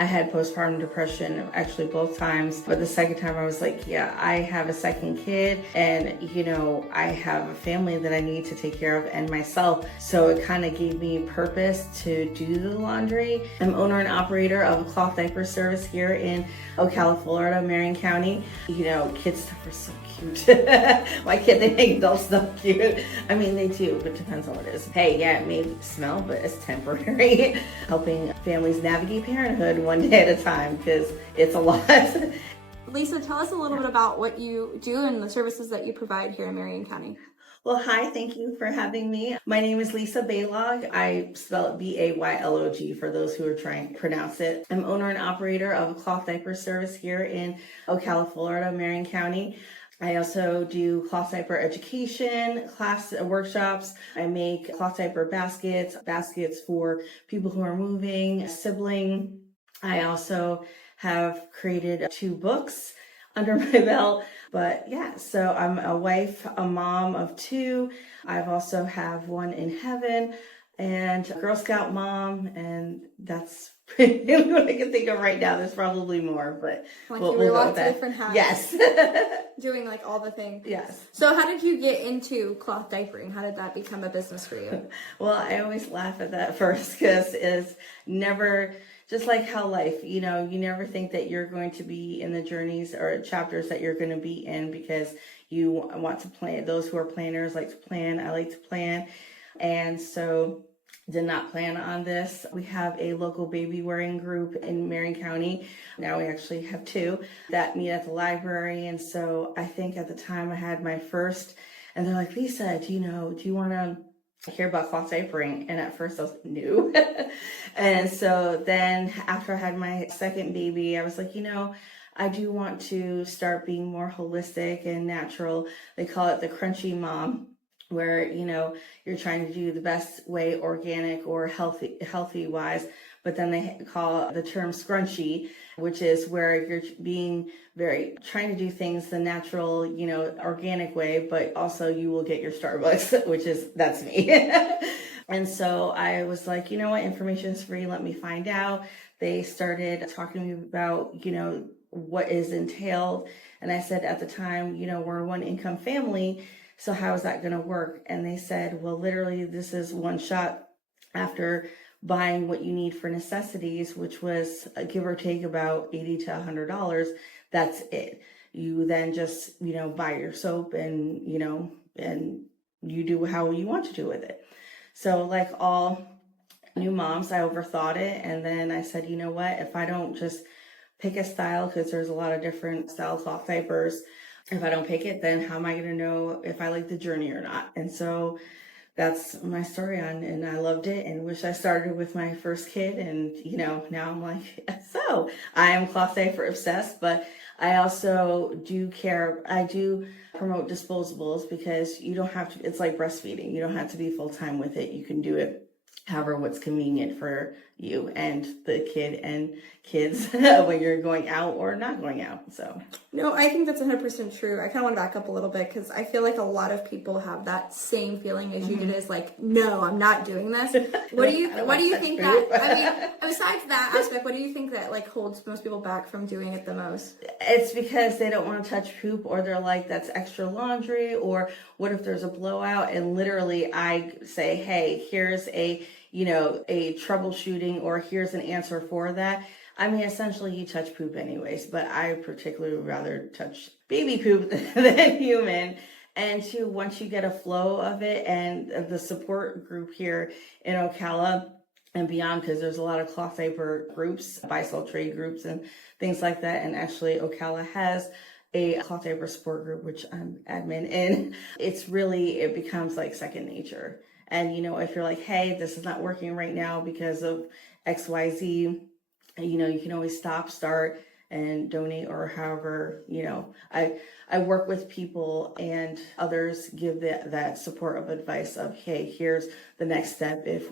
I had postpartum depression actually both times, but the second time I was like, yeah, I have a second kid and, I have a family that I need to take care of and myself. So it kind of gave me purpose to do the laundry. I'm owner and operator of a cloth diaper service here in Ocala, Florida, Marion County. Kids stuff are so cute. Why can't they make adult stuff cute? I mean, they do, but it depends on what it is. Hey, yeah, it may smell, but it's temporary. Helping families navigate parenthood one day at a time because it's a lot. Lisa, tell us a little bit about what you do and the services that you provide here in Marion County. Well, hi, thank you for having me. My name is Lisa Balog. I spell it Baylog for those who are trying to pronounce it. I'm owner and operator of a cloth diaper service here in Ocala, Florida, Marion County. I also do cloth diaper education, class workshops. I make cloth diaper baskets for people who are moving, sibling. I also have created 2 books under my belt. But yeah, so I'm a wife, a mom of 2. I've also have one in heaven and a Girl Scout mom, and that's pretty what I can think of right now. There's probably more, but we'll wear lots of different hats. Yes. Doing like all the things. Yes. So how did you get into cloth diapering? How did that become a business for you? Well, I always laugh at that first because it's never, just like how life, you never think that you're going to be in the journeys or chapters that you're going to be in because you want to plan. Those who are planners like to plan. I like to plan. And so did not plan on this. We have a local baby wearing group in Marion County. Now we actually have 2 that meet at the library. And so I think at the time I had my first, and they're like, Lisa, do you want to hear about cloth diapering? And at first I was like, no. And so then after I had my second baby, I was like, I do want to start being more holistic and natural. They call it the crunchy mom, where, you're trying to do the best way, organic or healthy wise. But then they call the term scrunchy, which is where you're being trying to do things the natural, organic way, but also you will get your Starbucks, that's me. And so I was like, what, information is free. Let me find out. They started talking to me about, what is entailed. And I said at the time, we're a 1-income family. So how is that going to work? And they said, well, literally, this is one shot after buying what you need for necessities, which was give or take about $80 to $100. That's it. You then just, buy your soap and, and you do how you want to do with it. So like all new moms, I overthought it. And then I said, you know what, if I don't just pick a style, because there's a lot of different style cloth diapers, if I don't pick it, then how am I going to know if I like the journey or not? And so that's my story and I loved it and wish I started with my first kid. And, now I'm like, so I am cloth diaper obsessed, but I also I do promote disposables because you don't have to, it's like breastfeeding. You don't have to be full time with it. You can do it however what's convenient for you and the kid and kids when you're going out or not going out. So no, I think that's 100% true. I kind of want to back up a little bit because I feel like a lot of people have that same feeling as you did, is like, no, I'm not doing this. What do you think that, I mean, besides that aspect, what do you think that like holds most people back from doing it the most? It's because they don't want to touch poop, or they're like, that's extra laundry, or what if there's a blowout? And literally I say, hey, here's a troubleshooting, or here's an answer for that. I mean, essentially you touch poop anyways, but I particularly would rather touch baby poop than human. And once you get a flow of it, and the support group here in Ocala and beyond, because there's a lot of cloth diaper groups, buy-sell trade groups and things like that. And actually Ocala has a cloth diaper support group, which I'm admin in. It becomes like second nature. And, if you're like, hey, this is not working right now because of XYZ, you can always stop, start, and donate, or however, I work with people and others give that support of advice of, hey, here's the next step if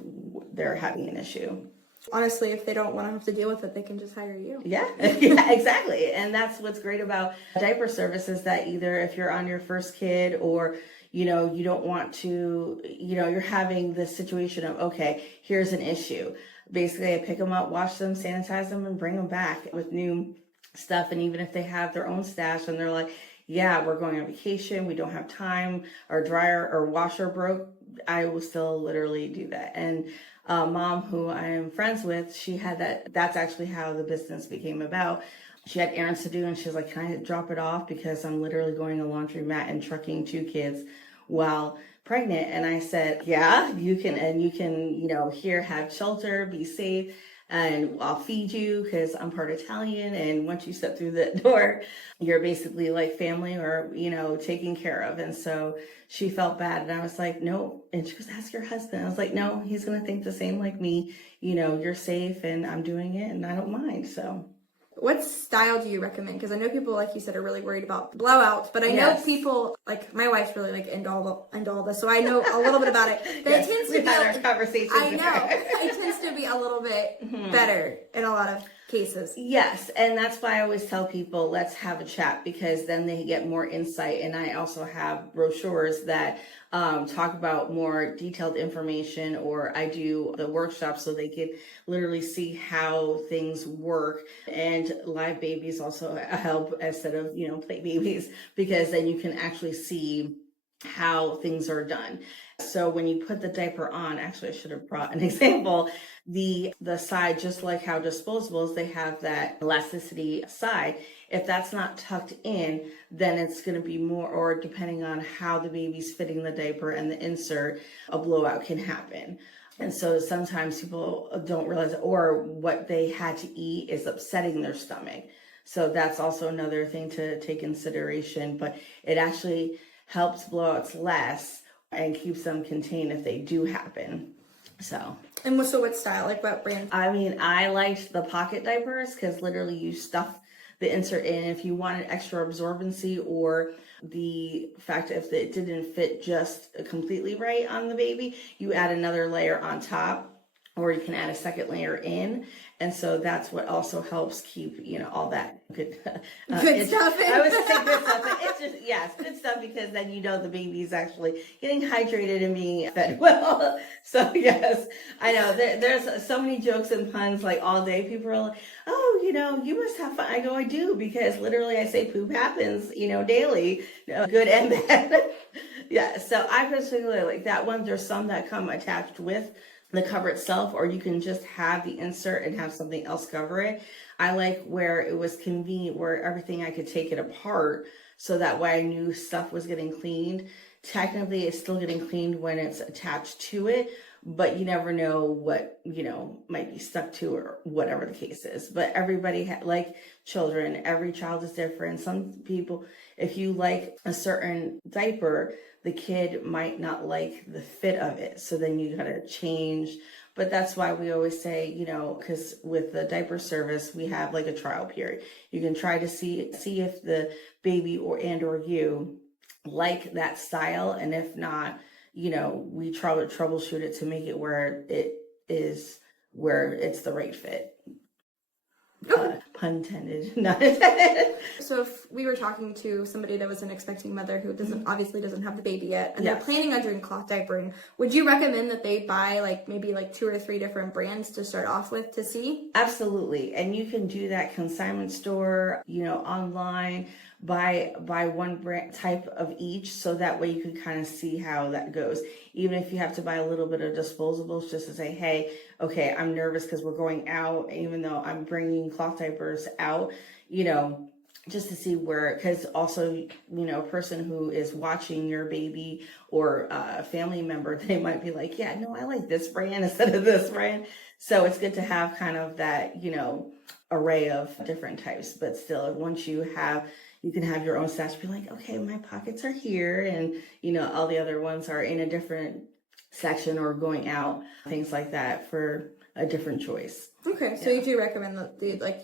they're having an issue. Honestly, if they don't want to have to deal with it, they can just hire you. Yeah, yeah, exactly. And that's what's great about diaper services, that either if you're on your first kid or you don't want to, you're having this situation of, okay, here's an issue. basically I pick them up, wash them, sanitize them, and bring them back with new stuff. And even if they have their own stash and they're like, yeah, we're going on vacation, we don't have time, our dryer or washer broke, I will still literally do that. And mom, who I am friends with, she had that. That's actually how the business became about. She had errands to do, and she was like, can I drop it off? Because I'm literally going to laundromat and trucking 2 kids while pregnant. And I said, yeah, you can. And you can, here, have shelter, be safe, and I'll feed you because I'm part Italian. And once you step through the door, you're basically like family or, taken care of. And so she felt bad. And I was like, no. And she goes, ask your husband. I was like, no, he's going to think the same like me. You're safe and I'm doing it and I don't mind. So. What style do you recommend? Because I know people, like you said, are really worried about blowouts, but I know people, like my wife's really like into all this, so I know a little bit about it. But Yes, it tends to we've be had our conversations. I know it tends to be a little bit better in a lot of cases. Yes, and that's why I always tell people, let's have a chat, because then they get more insight. And I also have brochures that talk about more detailed information, or I do the workshops so they can literally see how things work. And live babies also help instead of, play babies, because then you can actually see how things are done. So when you put the diaper on, actually I should have brought an example, the side, just like how disposables, they have that elasticity side. If that's not tucked in, then it's going to be more, or depending on how the baby's fitting the diaper and the insert, a blowout can happen. And so sometimes people don't realize, or what they had to eat is upsetting their stomach. So that's also another thing to take consideration, but it actually helps blowouts less and keeps them contained if they do happen. So what style, like what brand? I mean, I liked the pocket diapers because literally you stuff the insert in. If you wanted extra absorbency, or the fact if it didn't fit just completely right on the baby, you add another layer on top, or you can add a second layer in. And so that's what also helps keep, all that good, good stuff in. I was saying good stuff, but it's just, yes, good stuff, because then the baby's actually getting hydrated and being fed well. So yes, I know there's so many jokes and puns like all day. People are like, oh, you must have fun. I go, I do, because literally I say poop happens, daily, good and bad. Yeah, so I particularly like that one. There's some that come attached with the cover itself, or you can just have the insert and have something else cover it. I like where it was convenient, where everything I could take it apart, so that way I knew stuff was getting cleaned. Technically, it's still getting cleaned when it's attached to it, but you never know what, might be stuck to, or whatever the case is. But everybody, like children, every child is different. Some people, if you like a certain diaper, the kid might not like the fit of it. So then you gotta change. But that's why we always say, because with the diaper service, we have like a trial period. You can try to see if the baby or you like that style. And if not, we try to troubleshoot it to make it where it's the right fit. Pun intended, not intended. So if we were talking to somebody that was an expecting mother who obviously doesn't have the baby yet, and they're planning on doing cloth diapering, would you recommend that they buy maybe 2 or 3 different brands to start off with to see? Absolutely. And you can do that consignment store, online, buy one brand type of each, so that way you can kind of see how that goes. Even if you have to buy a little bit of disposables, just to say, hey, okay, I'm nervous because we're going out, even though I'm bringing cloth diapers out, just to see where, because also, a person who is watching your baby or a family member, they might be like, yeah, no, I like this brand instead of this brand. So it's good to have kind of that, array of different types. But still, once you can have your own stash, be like, okay, my pockets are here, and, all the other ones are in a different section or going out, things like that, for a different choice. Okay, so you do recommend that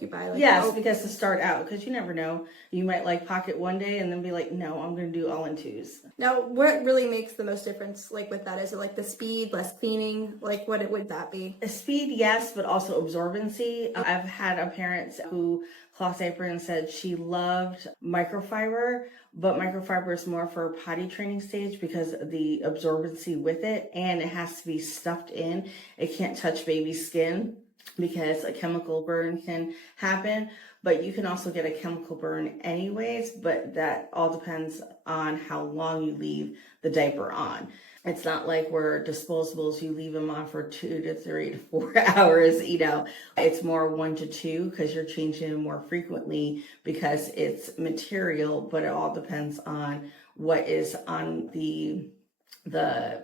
you buy like yes, because to start out, because you never know, you might like pocket one day and then be like, no, I'm going to do all in twos. Now, what really makes the most difference like with that? Is it like the speed, less cleaning? Like what would that be? Speed, yes, but also absorbency. I've had a parent who cloth diaper and said she loved microfiber, but microfiber is more for potty training stage because of the absorbency with it, and it has to be stuffed in. It can't touch baby skin because a chemical burn can happen, but you can also get a chemical burn anyways, but that all depends on how long you leave the diaper on. It's not like we're disposables, you leave them on for 2 to 3 to 4 hours, it's more 1 to 2 because you're changing them more frequently because it's material, but it all depends on what is on the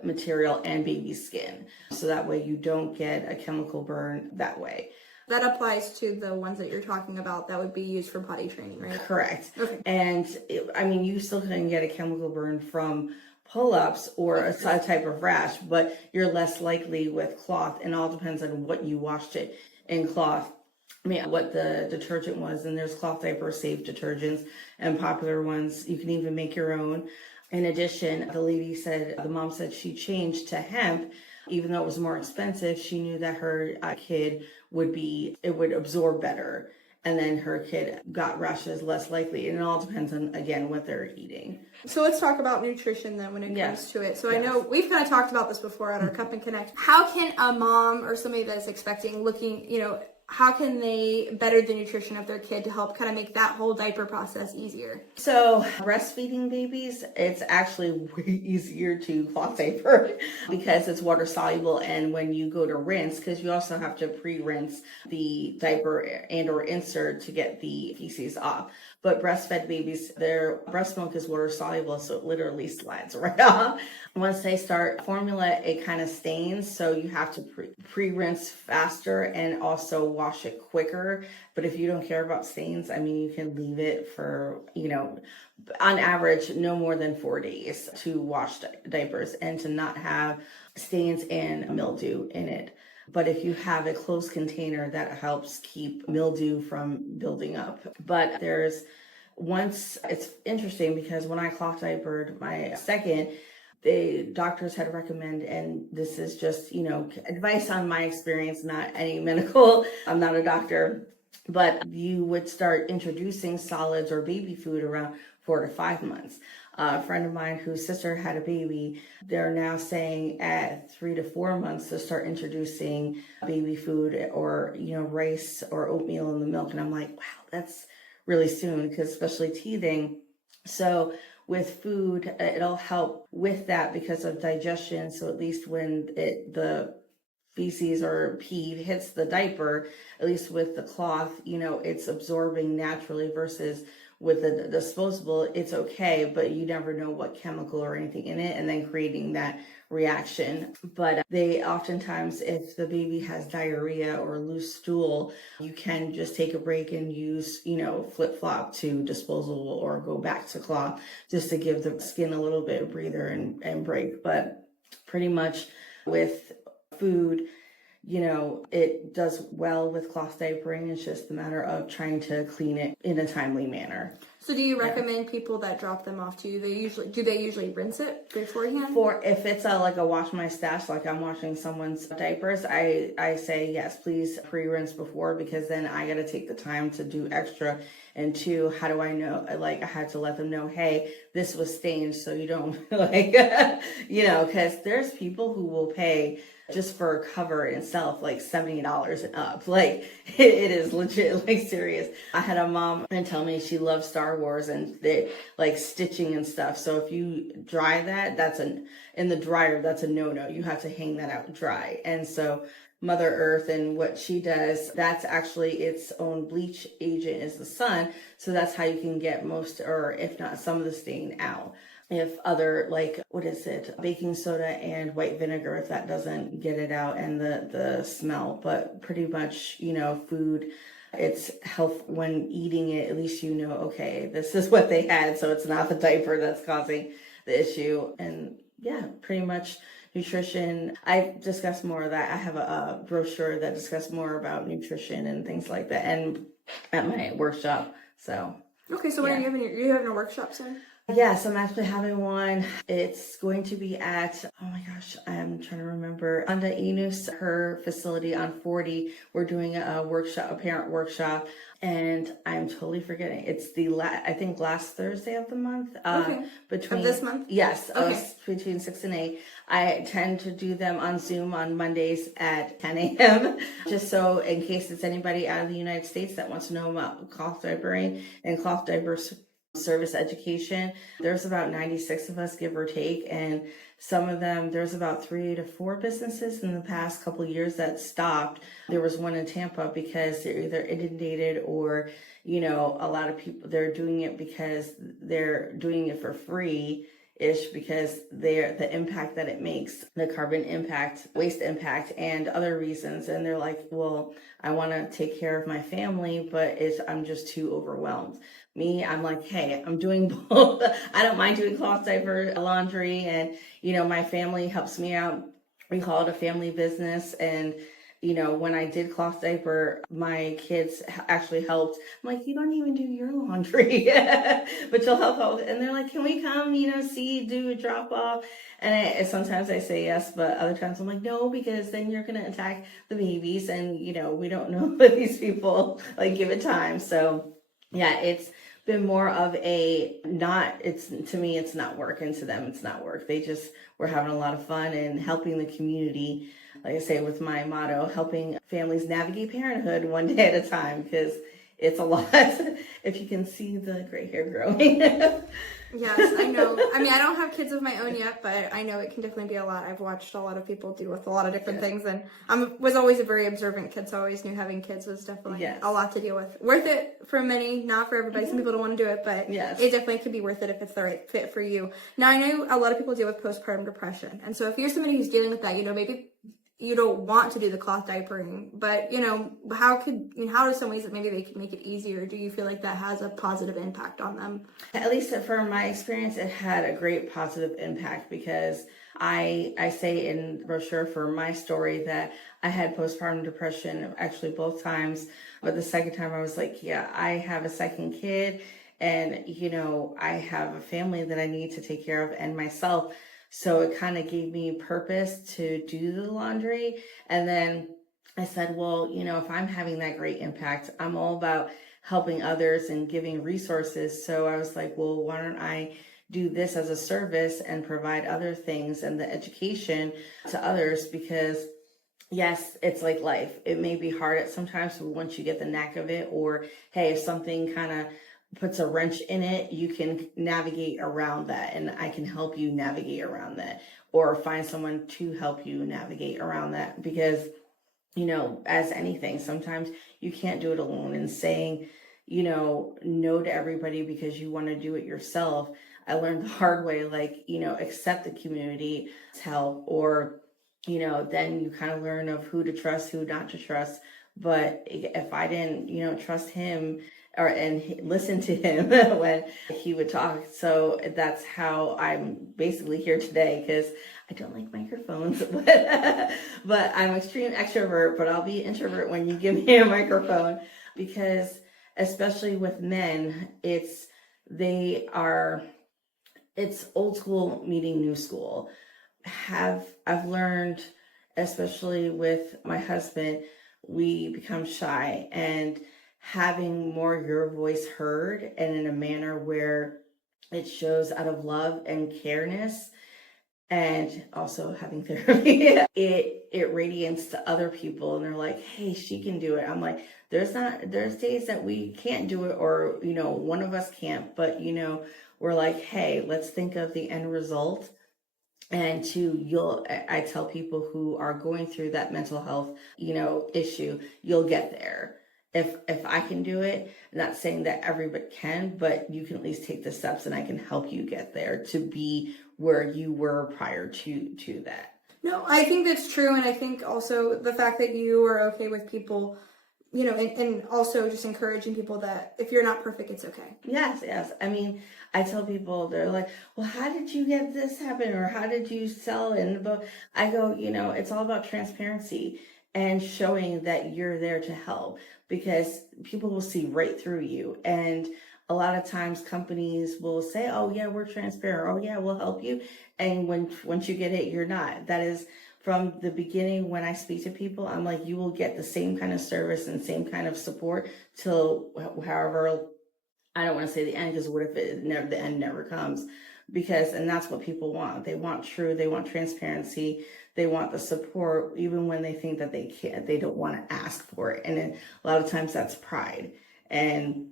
material and baby skin. So that way you don't get a chemical burn that way. That applies to the ones that you're talking about that would be used for potty training, right? Correct. Okay. And you still can get a chemical burn from pull-ups or a type of rash, but you're less likely with cloth, and all depends on what you washed it in cloth. What the detergent was, and there's cloth diaper safe detergents and popular ones. You can even make your own. In addition, the mom said she changed to hemp, even though it was more expensive. She knew that her kid it would absorb better. And then her kid got rashes less likely. And it all depends on, again, what they're eating. So let's talk about nutrition then when it comes to it. So I know we've kind of talked about this before at our Cup and Connect. How can a mom or somebody that's expecting how can they better the nutrition of their kid to help kind of make that whole diaper process easier? So breastfeeding babies, it's actually way easier to cloth diaper because it's water soluble. And when you go to rinse, because you also have to pre-rinse the diaper and or insert to get the feces off. But breastfed babies, their breast milk is water soluble, so it literally slides right off. Once they start formula, it kind of stains, so you have to pre-rinse faster and also wash it quicker. But if you don't care about stains, you can leave it for, on average, no more than 4 days to wash diapers and to not have stains and mildew in it. But if you have a closed container, that helps keep mildew from building up. But it's interesting because when I cloth diapered my second, the doctors had recommended, and this is just, advice on my experience, not any medical, I'm not a doctor, but you would start introducing solids or baby food around 4 to 5 months. A friend of mine whose sister had a baby, they're now saying at 3 to 4 months to start introducing baby food or, rice or oatmeal in the milk. And I'm like, wow, that's really soon, because especially teething. So with food, it'll help with that because of digestion. So at least when the feces or pee hits the diaper, at least with the cloth, it's absorbing naturally versus with the disposable, it's okay, but you never know what chemical or anything in it, and then creating that reaction. But they oftentimes, if the baby has diarrhea or loose stool, you can just take a break and use, flip-flop to disposable or go back to cloth just to give the skin a little bit of breather and break. But pretty much with food, it does well with cloth diapering. It's just a matter of trying to clean it in a timely manner. So do you recommend people that drop them off to you, do they usually rinse it beforehand? If it's like a wash my stash, like I'm washing someone's diapers, I say, yes, please pre-rinse before, because then I got to take the time to do extra. And two, how do I know? I had to let them know, hey, this was stained, so you don't because there's people who will pay just for a cover itself, like $70 and up. It is legit, serious. I had a mom and tell me she loves Star Wars and they stitching and stuff. So if you dry that, in the dryer, that's a no-no. You have to hang that out dry. And so Mother Earth and what she does, that's actually its own bleach agent is the sun. So that's how you can get most, or if not some of the stain out. If other, baking soda and white vinegar, if that doesn't get it out, and the smell. But pretty much, food, it's health when eating it, at least okay, this is what they had, so it's not the diaper that's causing the issue. And yeah, pretty much nutrition. I discuss more of that. I have a brochure that discusses more about nutrition and things like that, and at my workshop. So Okay, so when are you having a workshop soon? yes, I'm actually having one. It's going to be at, oh my gosh, I'm trying to remember. Anda Inus, her facility on 40. We're doing a workshop, a parent workshop, and I'm totally forgetting. It's I think last Thursday of the month. Okay. Of this month? Yes, Okay. between 6 and 8. I tend to do them on Zoom on Mondays at 10 a.m. just so in case it's anybody out of the United States that wants to know about cloth diapering and cloth diapers service education. There's about 96 of us, give or take, and some of them, there's about 3 to 4 businesses in the past couple of years that stopped. There was one in Tampa because they're either inundated or, a lot of people, they're doing it because they're doing it for free ish because the impact that it makes, the carbon impact, waste impact, and other reasons. And they're like, well, I want to take care of my family, but I'm just too overwhelmed. Me, I'm like, hey, I'm doing both. I don't mind doing cloth diaper, laundry, and my family helps me out. We call it a family business, and when I did cloth diaper, my kids actually helped. I'm like, you don't even do your laundry, but you'll help out. And they're like, can we come, do a drop off? And sometimes I say yes, but other times I'm like, no, because then you're going to attack the babies. And, we don't know what these people give it time. So yeah, it's been more of to me, it's not work, and to them, it's not work. We're having a lot of fun and helping the community. Like I say, with my motto, helping families navigate parenthood one day at a time, because it's a lot. If you can see the gray hair growing. Yes, I know. I mean, I don't have kids of my own yet, but I know it can definitely be a lot. I've watched a lot of people deal with a lot of different things, and I was always a very observant kid, so I always knew having kids was definitely a lot to deal with. Worth it for many, not for everybody. Some people don't want to do it, but it definitely could be worth it if it's the right fit for you. Now, I know a lot of people deal with postpartum depression, and so if you're somebody who's dealing with that, maybe you don't want to do the cloth diapering, but how are some ways that maybe they could make it easier? Do you feel like that has a positive impact on them? At least from my experience, it had a great positive impact, because I say in the brochure for my story that I had postpartum depression actually both times, but the second time I was like, yeah, I have a second kid, and I have a family that I need to take care of, and myself. So it kind of gave me purpose to do the laundry. And then I said, well, if I'm having that great impact, I'm all about helping others and giving resources. So I was like, well, why don't I do this as a service and provide other things and the education to others? Because yes, it's like life. It may be hard at sometimes, but once you get the knack of it, or hey, if something kind of puts a wrench in it, you can navigate around that, and I can help you navigate around that, or find someone to help you navigate around that. Because as anything, sometimes you can't do it alone, and saying no to everybody because you want to do it yourself. I learned the hard way, accept the community's help, or then you kind of learn of who to trust, who not to trust. But if I didn't trust him and listen to him when he would talk. So that's how I'm basically here today, because I don't like microphones, but I'm extreme extrovert, but I'll be introvert when you give me a microphone, because especially with men, it's old school meeting new school. I've learned, especially with my husband, we become shy, and having more your voice heard, and in a manner where it shows out of love and careness, and also having therapy, it radiates to other people, and they're like, hey, she can do it. I'm like, there's days that we can't do it, or one of us can't, but we're like, hey, let's think of the end result. And I tell people who are going through that mental health, issue, you'll get there. If I can do it, I'm not saying that everybody can, but you can at least take the steps, and I can help you get there to be where you were prior to that. No, I think that's true. And I think also the fact that you are okay with people and also just encouraging people that if you're not perfect, it's okay. Yes. I mean, I tell people, they're like, well, how did you get this happen? Or how did you sell it? And I go, it's all about transparency and showing that you're there to help, because people will see right through you. And a lot of times companies will say, oh yeah, we're transparent. Oh yeah, we'll help you. And once you get it, you're not. That is from the beginning. When I speak to people, I'm like, you will get the same kind of service and same kind of support till however, I don't want to say the end, because what if the end never comes? And that's what people want. They want they want transparency. They want the support, even when they think that they can't, they don't want to ask for it. And then a lot of times that's pride and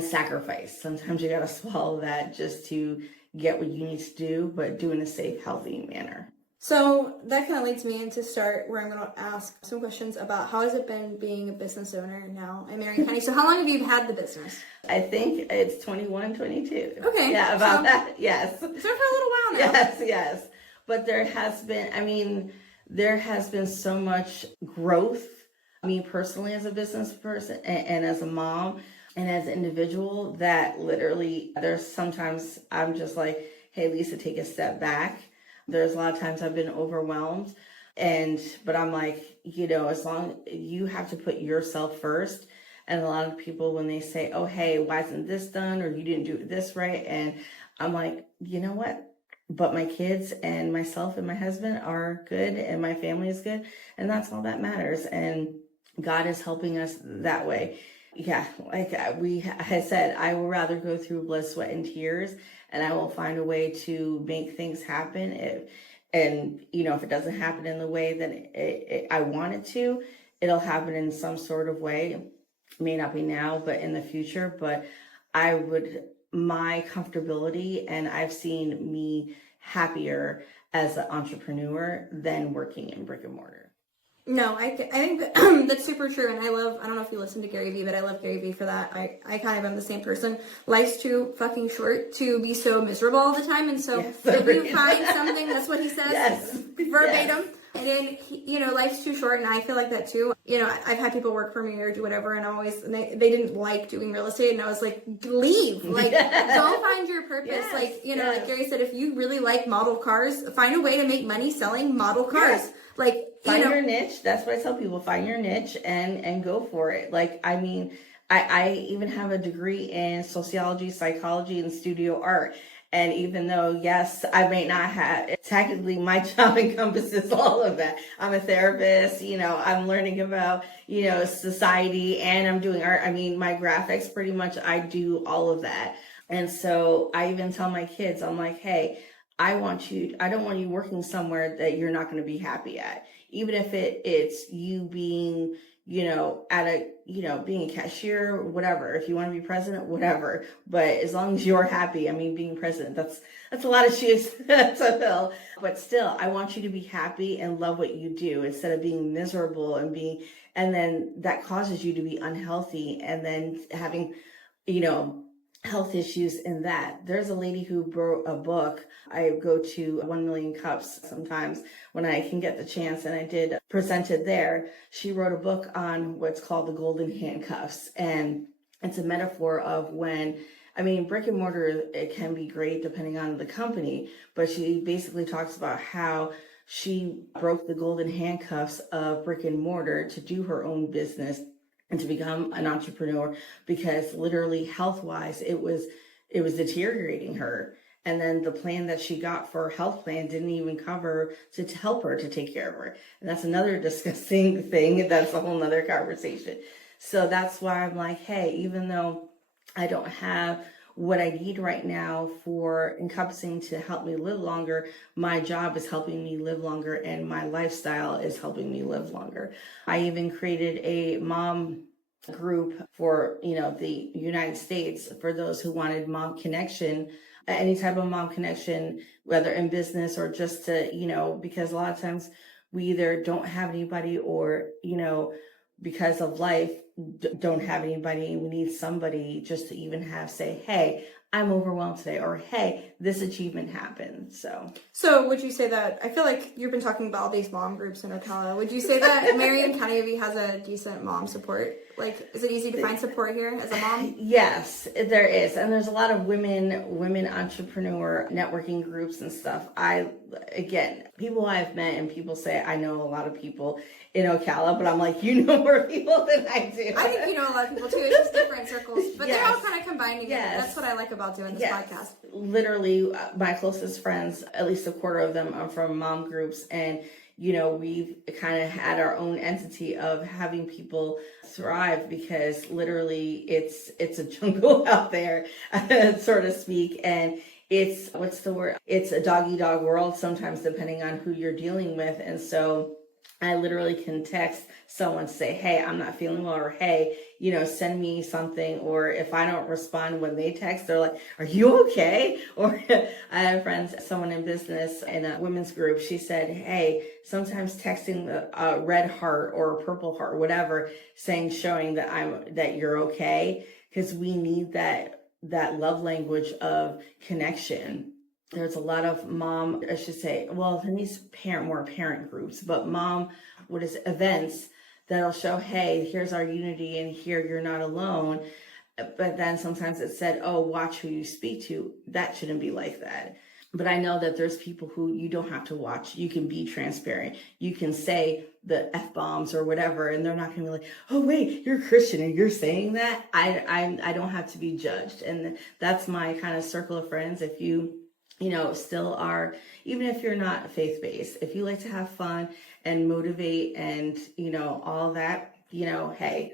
sacrifice. Sometimes you got to swallow that just to get what you need to do, but do in a safe, healthy manner. So that kind of leads me into start where I'm going to ask some questions about how has it been being a business owner now in Marion County. So how long have you had the business? I think it's 21, 22. Okay. Yeah, about that. Yes. So for a little while now. Yes. But there has been so much growth. Me personally as a business person and as a mom and as an individual, that literally there's sometimes I'm just like, hey, Lisa, take a step back. There's a lot of times I've been overwhelmed, but I'm like, as long you have to put yourself first. And a lot of people, when they say, oh, hey, why isn't this done? Or you didn't do this right. And I'm like, you know what? But my kids and myself and my husband are good and my family is good. And that's all that matters. And God is helping us that way. Yeah, like I said, I will rather go through blood, sweat, and tears, and I will find a way to make things happen. If it doesn't happen in the way that I want it to, it'll happen in some sort of way. It may not be now, but in the future. But my comfortability, and I've seen me happier as an entrepreneur than working in brick and mortar. No, I think that, that's super true. And I don't know if you listen to Gary Vee, but I love Gary Vee for that. I kind of am the same person. Life's too fucking short to be so miserable all the time. And so if you find something, that's what he says, verbatim. Yes. And then, life's too short. And I feel like that too. I've had people work for me or do whatever. And they didn't like doing real estate. And I was like, leave, like, go find your purpose. Yes. Like, like Gary said, if you really like model cars, find a way to make money selling model cars. Yes. Like, find your niche. That's what I tell people. Find your niche and go for it. Like, I mean, I even have a degree in sociology, psychology, and studio art. And even though, yes, I may not have, technically my job encompasses all of that. I'm a therapist, I'm learning about, society, and I'm doing art. I mean, my graphics, pretty much, I do all of that. And so I even tell my kids, I'm like, hey, I don't want you working somewhere that you're not going to be happy at. Even if it's you being, being a cashier, whatever. If you want to be president, whatever. But as long as you're happy, being president, that's a lot of shoes to fill. But still, I want you to be happy and love what you do instead of being miserable and then that causes you to be unhealthy and then having, health issues in that. There's a lady who wrote a book. I go to 1 Million Cups sometimes when I can get the chance, and I did present it there. She wrote a book on what's called the golden handcuffs, and it's a metaphor of when, brick and mortar, it can be great depending on the company, but she basically talks about how she broke the golden handcuffs of brick and mortar to do her own business and to become an entrepreneur, because literally health-wise, it was deteriorating her. And then the plan that she got for her health plan didn't even cover to help her to take care of her. And that's another disgusting thing. That's a whole nother conversation. So that's why I'm like, hey, even though I don't have what I need right now for encompassing to help me live longer, my job is helping me live longer and my lifestyle is helping me live longer. I even created a mom group for, the United States for those who wanted mom connection, any type of mom connection, whether in business or just to, because a lot of times we either don't have anybody or, because of life, don't have anybody. We need somebody just to even say, hey, I'm overwhelmed today, or hey, this achievement happened. So would you say that, I feel like you've been talking about all these mom groups in Ocala. Would you say that Marion County has a decent mom support Like, is it easy to find support here as a mom? Yes, there is. And there's a lot of women entrepreneur networking groups and stuff. Again, people I've met and people say I know a lot of people in Ocala, but I'm like, you know more people than I do. I think you know a lot of people too. It's just different circles, but Yes. they're all kind of combined together. Yes. That's what I like about doing this podcast. Literally, my closest friends, at least a quarter of them are from mom groups, and we've kind of had our own entity of having people thrive, because literally it's a jungle out there, so to speak, and it's, what's the word? It's a dog-eat-dog world sometimes, depending on who you're dealing with. And so I literally can text someone to say, hey, I'm not feeling well, or hey, send me something. Or if I don't respond when they text, they're like, are you okay? Or I have friends, someone in business in a women's group, she said, hey, sometimes texting a red heart or a purple heart, whatever, showing that you're okay, because we need that love language of connection. There's a lot of there needs more parent groups, but events that'll show, hey, here's our unity and here you're not alone. But then sometimes it's said, oh, watch who you speak to. That shouldn't be like that. But I know that there's people who you don't have to watch. You can be transparent. You can say the F-bombs or whatever, and they're not going to be like, oh, wait, you're Christian and you're saying that? I don't have to be judged. And that's my kind of circle of friends. If you still are, even if you're not faith-based, if you like to have fun and motivate and, all that, hey,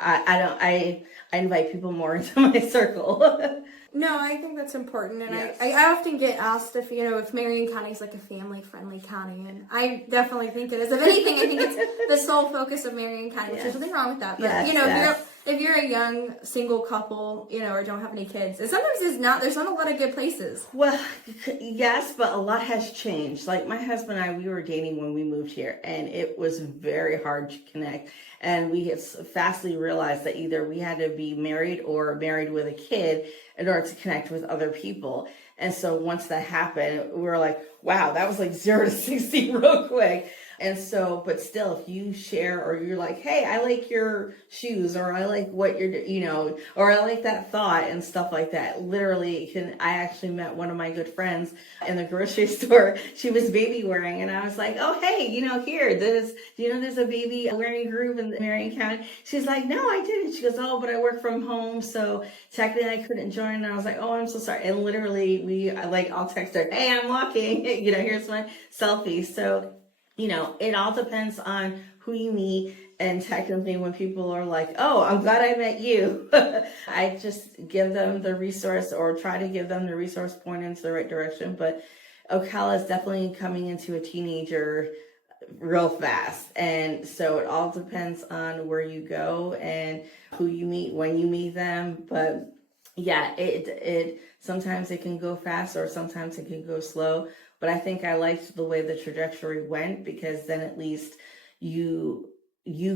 I invite people more into my circle. No, I think that's important, and Yes. I often get asked if Marion County is like a family-friendly county, and I definitely think it is. If anything, I think it's the sole focus of Marion County, which there's nothing wrong with that. But if you're a young single couple, or don't have any kids, and sometimes there's not a lot of good places. Well, yes, but a lot has changed. Like my husband and I, we were dating when we moved here, and it was very hard to connect. And we have fastly realized that either we had to be married or married with a kid in order to connect with other people. And so once that happened, we were like, wow, that was like 0 to 60 real quick. And so, but still, if you share, or you're like, hey, I like your shoes, or I like what you're, or I like that thought and stuff like that. Literally, I actually met one of my good friends in the grocery store. She was baby wearing, and I was like, oh, hey, there's a baby wearing group in Marion County. She's like, no, I didn't. She goes, oh, but I work from home, so technically I couldn't join. And I was like, oh, I'm so sorry. And literally, I'll text her, hey, I'm walking, here's my selfie. So, it all depends on who you meet. And technically, when people are like, oh, I'm glad I met you, I just give them the resource, or try to give them the resource, point into the right direction. But Ocala is definitely coming into a teenager real fast. And so it all depends on where you go and who you meet, when you meet them. But yeah, it sometimes it can go fast, or sometimes it can go slow. But I think I liked the way the trajectory went, because then at least you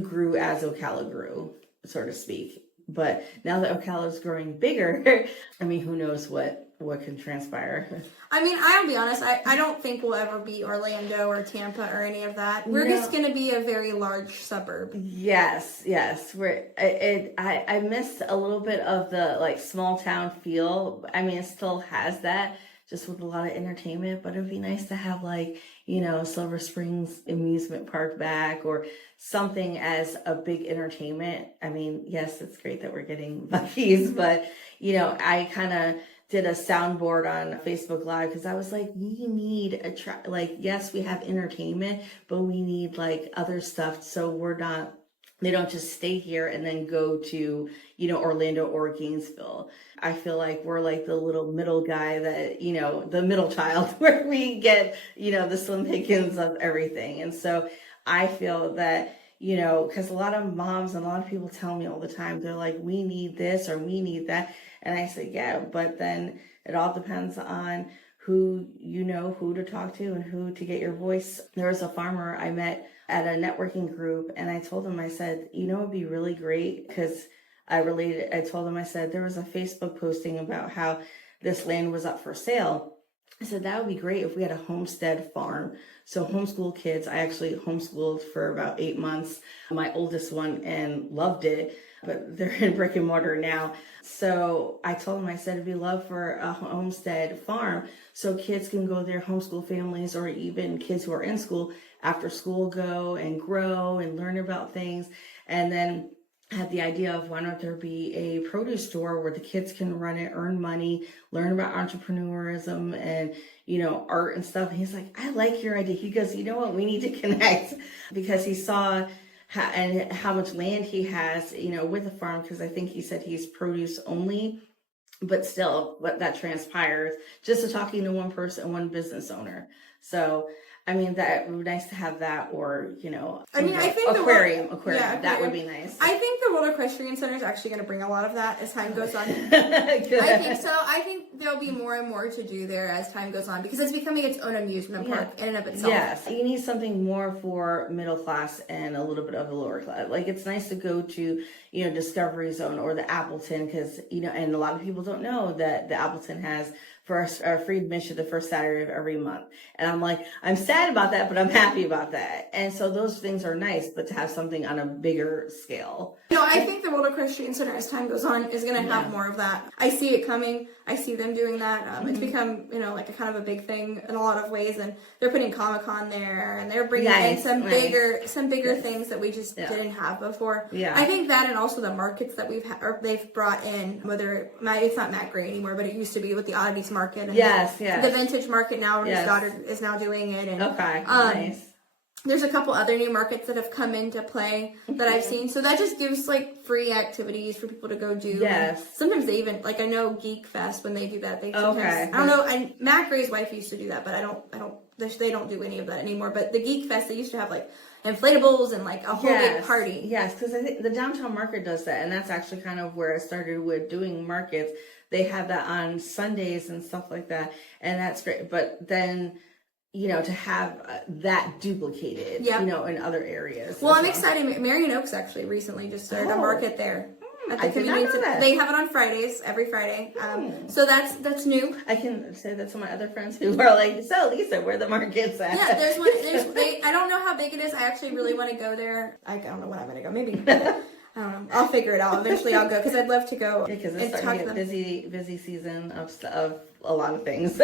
grew as Ocala grew, so to speak. But now that Ocala is growing bigger, who knows what can transpire. I'll be honest, I don't think we'll ever be Orlando or Tampa or any of that. We're just going to be a very large suburb. Yes. I missed a little bit of the small town feel. It still has that, just with a lot of entertainment, but it'd be nice to have Silver Springs amusement park back, or something as a big entertainment. Yes, it's great that we're getting Buc-ee's, but I kind of did a soundboard on Facebook Live, because I was like, we need yes, we have entertainment, but we need other stuff, so they don't just stay here and then go to, Orlando or Gainesville. I feel like we're the little middle guy that, the middle child, where we get, the slim pickings of everything. And so I feel that, because a lot of moms and a lot of people tell me all the time, they're like, we need this or we need that. And I say, yeah, but then it all depends on who to talk to and who to get your voice. There was a farmer I met at a networking group, and I told him, I said, it'd be really great, because I told him, I said, there was a Facebook posting about how this land was up for sale. I said, that would be great if we had a homestead farm. So homeschool kids, I actually homeschooled for about 8 months, my oldest one, and loved it. but they're in brick and mortar now. So I told him, I said, it'd be love for a homestead farm so kids can go there, homeschool families, or even kids who are in school, after school, go and grow and learn about things. And then had the idea of, why don't there be a produce store where the kids can run it, earn money, learn about entrepreneurism and, art and stuff. And he's like, I like your idea. He goes, you know what, we need to connect, because he saw how much land he has, with the farm, because I think he said he's produce only, but still, what that transpires just to talking to one person, one business owner. So I mean, that would be nice to have that, or, I think aquarium, yeah, that would be nice. I think the World Equestrian Center is actually going to bring a lot of that as time goes on. I think so. I think there'll be more and more to do there as time goes on, because it's becoming its own amusement park in and of itself. Yes, you need something more for middle class and a little bit of the lower class. Like, it's nice to go to, Discovery Zone or the Appleton, because, and a lot of people don't know that the Appleton has for our free admission the first Saturday of every month. And I'm like, I'm sad about that, but I'm happy about that. And so those things are nice, but to have something on a bigger scale. I think the World Equestrian Center, as time goes on, is going to have more of that. I see it coming. I see them doing that. It's become, like a kind of a big thing in a lot of ways. And they're putting Comic-Con there, and they're bringing in some bigger things that we just didn't have before. Yeah. I think that, and also the markets that they've brought in, whether it's not Matt Gray anymore, but it used to be with the Oddities Market. And the Vintage Market now, and his daughter is now doing it. And, nice. There's a couple other new markets that have come into play that I've seen. So that just gives free activities for people to go do. Yes. And sometimes they even, I know Geek Fest, when they do that, they sometimes, I don't know, Matt Gray's wife used to do that, but they don't do any of that anymore. But the Geek Fest, they used to have inflatables and a whole big party. Yes, because I think the downtown market does that, and that's actually kind of where I started with doing markets. They have that on Sundays and stuff like that, and that's great. But then, to have that duplicated, in other areas. Well, I'm excited. Marion Oaks actually recently just started a market there. At the convenience center. They have it on Fridays, every Friday. So that's new. I can say that to my other friends who are like, so Lisa, where the market's at? Yeah, there's one. I don't know how big it is. I actually really want to go there. I don't know when I'm going to go. Maybe. I don't know. I'll figure it out. Eventually I'll go, because I'd love to go. Yeah, because it's starting to get busy season of a lot of things.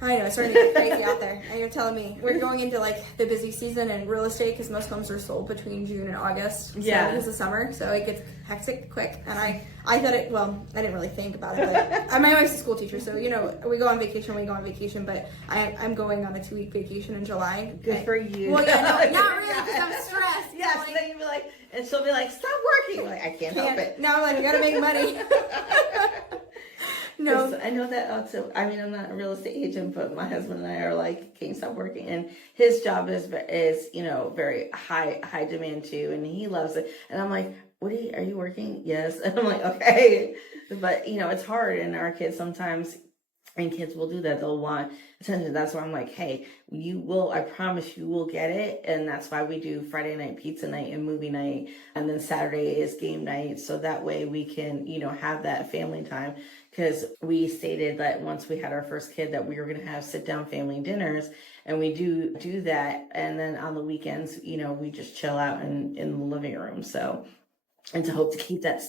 I know, it's starting to get crazy out there. And you're telling me we're going into the busy season in real estate, because most homes are sold between June and August. So it's the summer, so it gets hectic quick. And I thought I didn't really think about it, but my wife's a school teacher, so we go on vacation, but I'm going on a 2-week vacation in July. Good for you. Well, yeah, not really, because I'm stressed. Yes, then you'll be like, and she'll be like, stop working. I can't help it. No, I gotta make money. No, I know that also. I mean, I'm not a real estate agent, but my husband and I are can't stop working, and his job is very high demand too, and he loves it. And I'm like, are you working? Yes. And I'm like, okay, but it's hard, and our kids sometimes. And kids will do that. They'll want attention. That's why I'm like, hey, I promise you will get it. And that's why we do Friday night pizza night and movie night. And then Saturday is game night. So that way we can, have that family time. Because we stated that once we had our first kid that we were going to have sit down family dinners. And we do that. And then on the weekends, we just chill out in the living room. So, and to hope to keep that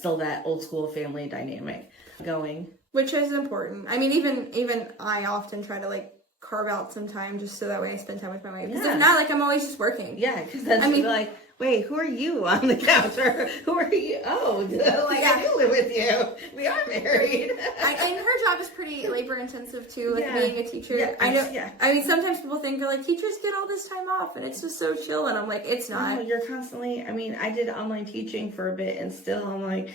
old school family dynamic going. Which is important. I mean, even I often try to carve out some time just so that way I spend time with my wife. Because if not, I'm always just working. Yeah, because then she'll be like, wait, who are you on the couch? Or who are you? Oh, I do live with you. We are married. And her job is pretty labor intensive too, being a teacher. Yeah, I know. Yeah. I mean, sometimes people think teachers get all this time off and it's just so chill. And I'm like, it's not. No, you're constantly. I mean, I did online teaching for a bit, and still I'm like,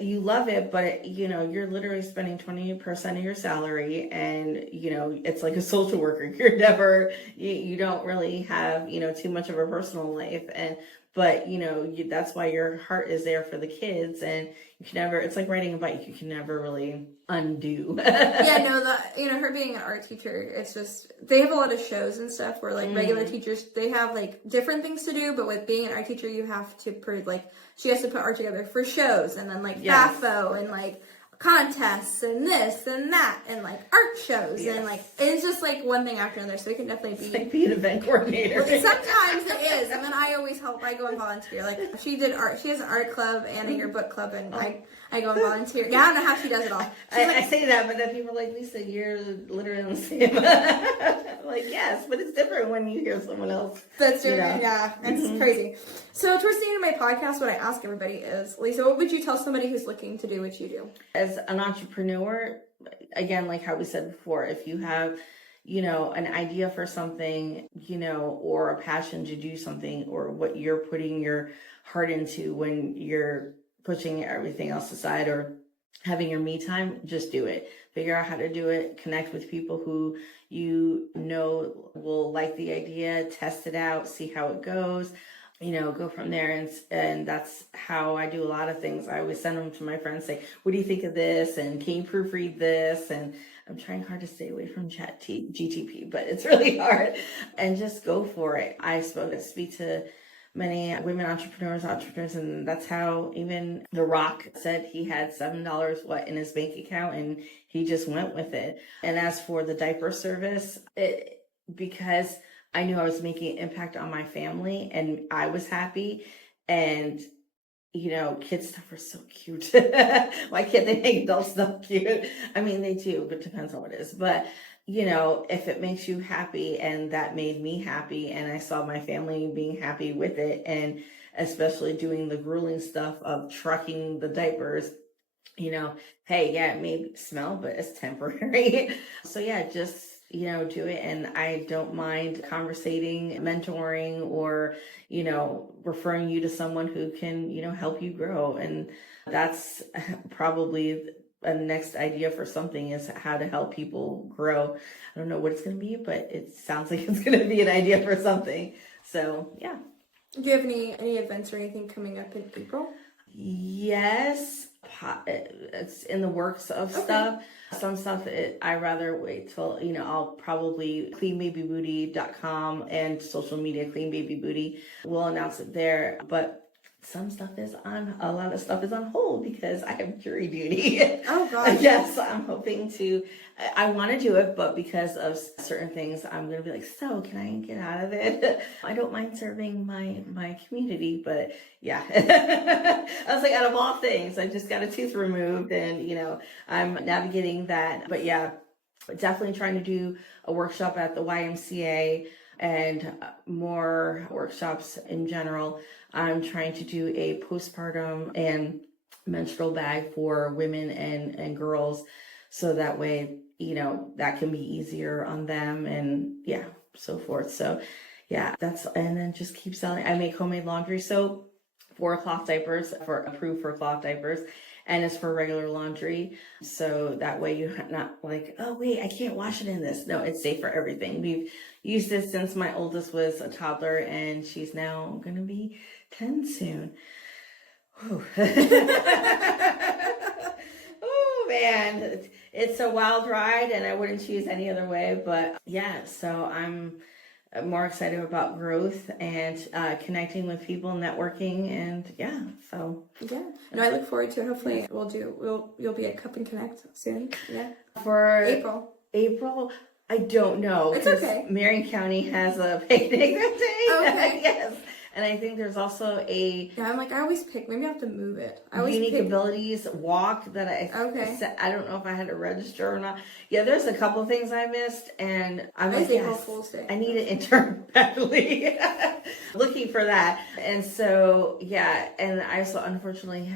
you love it, but you're literally spending 20% of your salary, and it's like a social worker. You're never, you don't really have too much of a personal life, but that's why your heart is there for the kids, and you can never. It's like riding a bike. You can never really undo. Her being an art teacher, it's just they have a lot of shows and stuff where regular teachers, they have different things to do, but with being an art teacher, you have to she has to put art together for shows, and then FAFO and contests and this and that and like art shows and like it's just like one thing after another. So it can definitely be like being an event coordinator. Well, sometimes it is, and then I always help. I go and volunteer. Like she did art. She has an art club and a yearbook club, and I go and volunteer. Yeah, I don't know how she does it all. I say that, but then people are like, Lisa, you're literally on the same. I'm like, yes, but it's different when you hear someone else. That's different. Yeah, it's crazy. So towards the end of my podcast, what I ask everybody is, Lisa, what would you tell somebody who's looking to do what you do? As an entrepreneur, again, like how we said before, if you have, an idea for something, or a passion to do something, or what you're putting your heart into when you're pushing everything else aside or having your me time, just do it. Figure out how to do it. Connect with people who will like the idea, test it out, see how it goes. Go from there. And that's how I do a lot of things. I always send them to my friends, say, what do you think of this? And can you proofread this? And I'm trying hard to stay away from GTP, but it's really hard. And just go for it. I speak to many women entrepreneurs, and that's how even The Rock said he had $7 in his bank account, and he just went with it. And as for the diaper service, because I knew I was making an impact on my family and I was happy, and kids stuff are so cute. Why can't they make adult stuff cute? I mean, they do, but it depends on what it is. But, if it makes you happy, and that made me happy, and I saw my family being happy with it, and especially doing the grueling stuff of trucking the diapers, hey, yeah, it may smell, but it's temporary. So yeah, just do it. And I don't mind conversating, mentoring, or, referring you to someone who can, help you grow. And that's probably a next idea for something, is how to help people grow. I don't know what it's going to be, but it sounds like it's going to be an idea for something. So yeah. Do you have any events or anything coming up in April? Yes, it's in the works of stuff. Some stuff I rather wait till, I'll probably cleanbabybooty.com and social media, Clean Baby Booty. We'll announce it there. But some stuff a lot of stuff is on hold because I have jury duty. Oh, gosh. Yes, I'm hoping I want to do it, but because of certain things, I'm going to be like, so can I get out of it? I don't mind serving my community, but yeah. I was like, out of all things, I just got a tooth removed, and, I'm navigating that. But yeah, definitely trying to do a workshop at the YMCA and more workshops in general. I'm trying to do a postpartum and menstrual bag for women and girls, so that way, that can be easier on them, and yeah, so forth. So yeah, and then just keep selling. I make homemade laundry soap for cloth diapers, approved for cloth diapers, and it's for regular laundry. So that way you're not like, oh wait, I can't wash it in this. No, it's safe for everything. We've used this since my oldest was a toddler, and she's now going to be 10 soon. Oh man, it's a wild ride, and I wouldn't choose any other way. But yeah, so I'm more excited about growth and connecting with people, networking, and yeah. So yeah, no, I look forward to it. Hopefully, you'll be at Cup and Connect soon. Yeah, for April. I don't know. It's okay. Marion County has a picnic that day. Okay. Yes. And I think there's also I always pick, maybe I have to move it. I always Unique Abilities walk that I don't know if I had to register or not. Yeah, there's a couple of things I missed, and I'm like, yes, I need an intern badly. Looking for that. And so, yeah, and I also unfortunately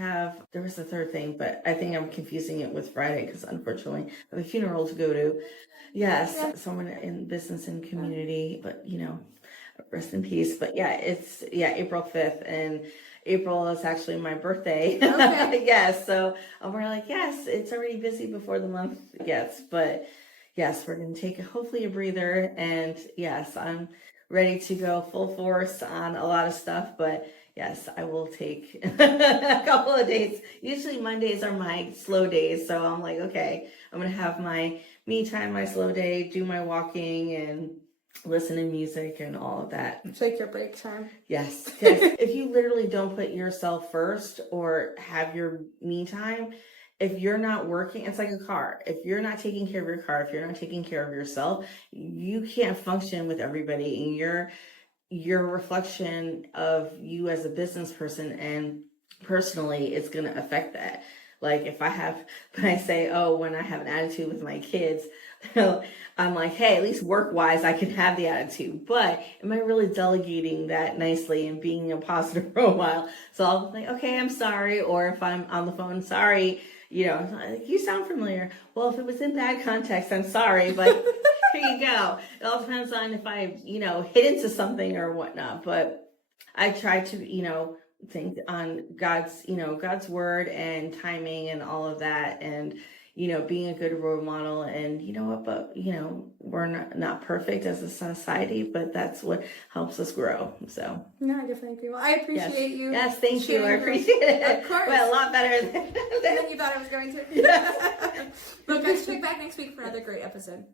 there was a third thing, but I think I'm confusing it with Friday because unfortunately I have a funeral to go to. Yes, someone in business and community, but rest in peace. But yeah, it's April 5th, and April is actually my birthday. Okay. Yes, so we're like, yes, it's already busy before the month gets, but yes, we're going to take hopefully a breather, and yes, I'm ready to go full force on a lot of stuff, but yes, I will take a couple of days. Usually Mondays are my slow days, so I'm like, okay, I'm going to have my me time, my slow day, do my walking, and listen to music and all of that. Take your break time. Yes. If you literally don't put yourself first or have your me time, if you're not working, it's like a car. If you're not taking care of your car, if you're not taking care of yourself, you can't function with everybody. And your reflection of you as a business person and personally, it's going to affect that. Like when I say, oh, when I have an attitude with my kids, I'm like, hey, at least work wise, I can have the attitude, but am I really delegating that nicely and being a positive role model? So I'll be like, okay, I'm sorry. Or if I'm on the phone, sorry, you sound familiar. Well, if it was in bad context, I'm sorry, but here you go. It all depends on if I, hit into something or whatnot, but I try to, think on God's word and timing and all of that, and being a good role model. And but we're not perfect as a society, but that's what helps us grow. So no, I definitely agree. Well, I appreciate you. Yes, thank you. I appreciate it. Of course. Well, a lot better than you thought I was going to. Look, guys, check back next week for another great episode.